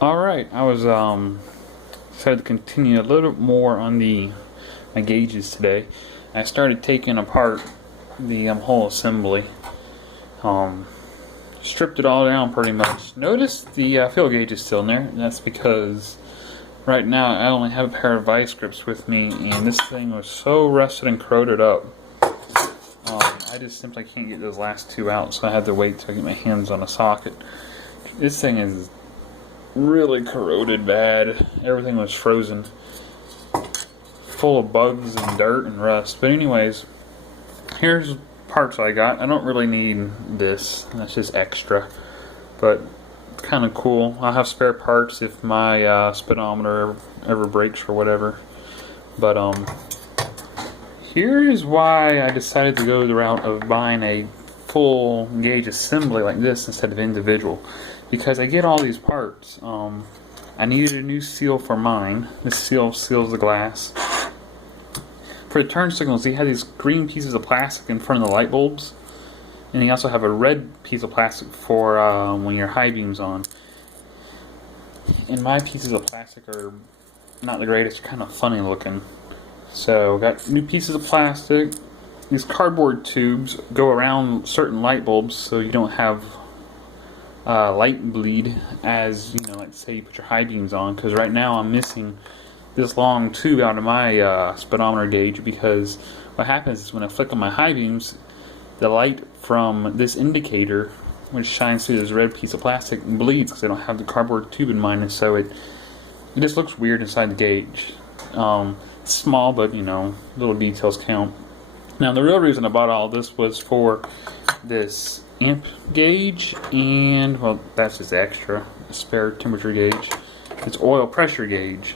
Alright, I was decided to continue a little bit more on my gauges today. I started taking apart the whole assembly. Stripped it all down pretty much. Notice the field gauge is still in there, and that's because right now I only have a pair of vice grips with me, and this thing was so rusted and corroded up. I just simply can't get those last two out, so I had to wait till I get my hands on a socket. This thing is really corroded bad. Everything was frozen, full of bugs and dirt and rust. But anyways, here's parts I got. I don't really need this. That's just extra, but it's kind of cool. I'll have spare parts if my speedometer ever breaks or whatever. But here is why I decided to go the route of buying a full gauge assembly like this instead of individual, because I get all these parts. I needed a new seal for mine. This seal seals the glass. For the turn signals, he had these green pieces of plastic in front of the light bulbs, and he also have a red piece of plastic for when your high beam's on. And my pieces of plastic are not the greatest, kind of funny looking. So got new pieces of plastic. These cardboard tubes go around certain light bulbs so you don't have light bleed as, you know, like say you put your high beams on, because right now I'm missing this long tube out of my speedometer gauge, because what happens is when I flick on my high beams, the light from this indicator, which shines through this red piece of plastic, bleeds because I don't have the cardboard tube in mine, and so it just looks weird inside the gauge. It's small, but you know, little details count. Now the real reason I bought all this was for this amp gauge, and well, that's just extra, a spare temperature gauge. It's oil pressure gauge.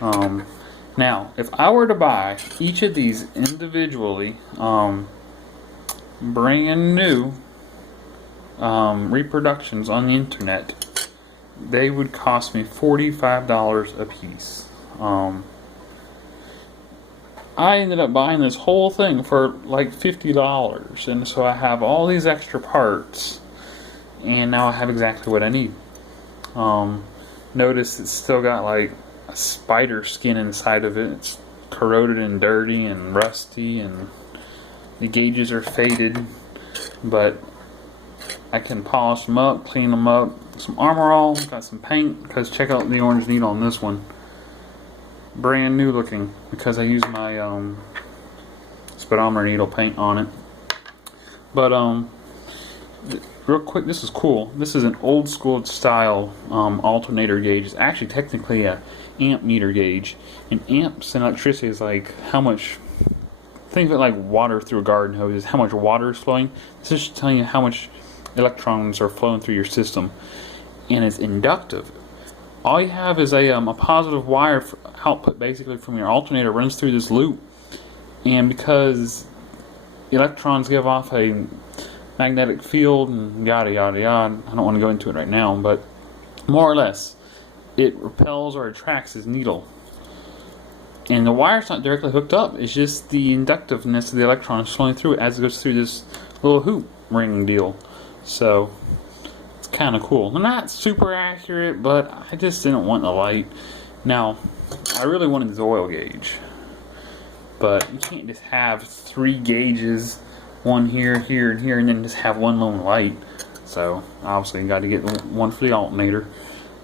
Now, if I were to buy each of these individually, brand new reproductions on the internet, they would cost me $45 a piece. I ended up buying this whole thing for like $50, and so I have all these extra parts, and now I have exactly what I need. Notice it's still got like a spider skin inside of it. It's corroded and dirty and rusty, and the gauges are faded, but I can polish them up, clean them up. Some Armor All, got some paint, because check out the orange needle on this one. Brand new looking, because I use my speedometer needle paint on it. But real quick, this is cool. This is an old school style alternator gauge. It's actually technically a amp meter gauge. And amps and electricity is like how much, think of it like water through a garden hose, is how much water is flowing. This is just telling you how much electrons are flowing through your system. And it's inductive. All you have is a positive wire output basically from your alternator, runs through this loop, and because electrons give off a magnetic field and yada yada yada, I don't want to go into it right now, but more or less it repels or attracts this needle, and the wire's not directly hooked up. It's just the inductiveness of the electrons flowing through it as it goes through this little hoop ring deal. So kind of cool. They're not super accurate, but I just didn't want the light. Now, I really wanted this oil gauge, but you can't just have three gauges, one here, here, and here, and then just have one lone light. So obviously you got to get one for the alternator.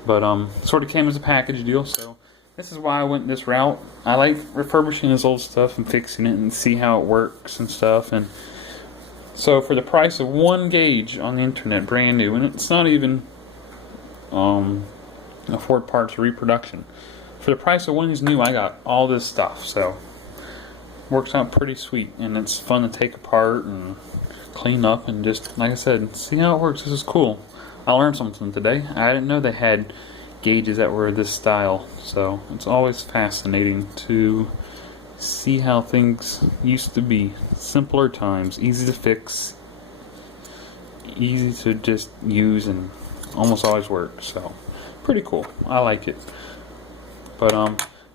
But sort of came as a package deal. So this is why I went this route. I like refurbishing this old stuff and fixing it and see how it works and stuff. And so for the price of one gauge on the internet, brand new, and it's not even a Ford parts reproduction. For the price of one of these new, I got all this stuff. So works out pretty sweet, and it's fun to take apart and clean up and just, like I said, see how it works. This is cool. I learned something today. I didn't know they had gauges that were this style. So it's always fascinating to see how things used to be. Simpler times, easy to fix, easy to just use, and almost always work. So pretty cool. I like it. But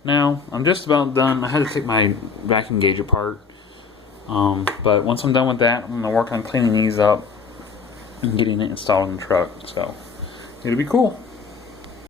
now I'm just about done. I had to take my vacuum gauge apart, but once I'm done with that, I'm going to work on cleaning these up and getting it installed in the truck. So it'll be cool.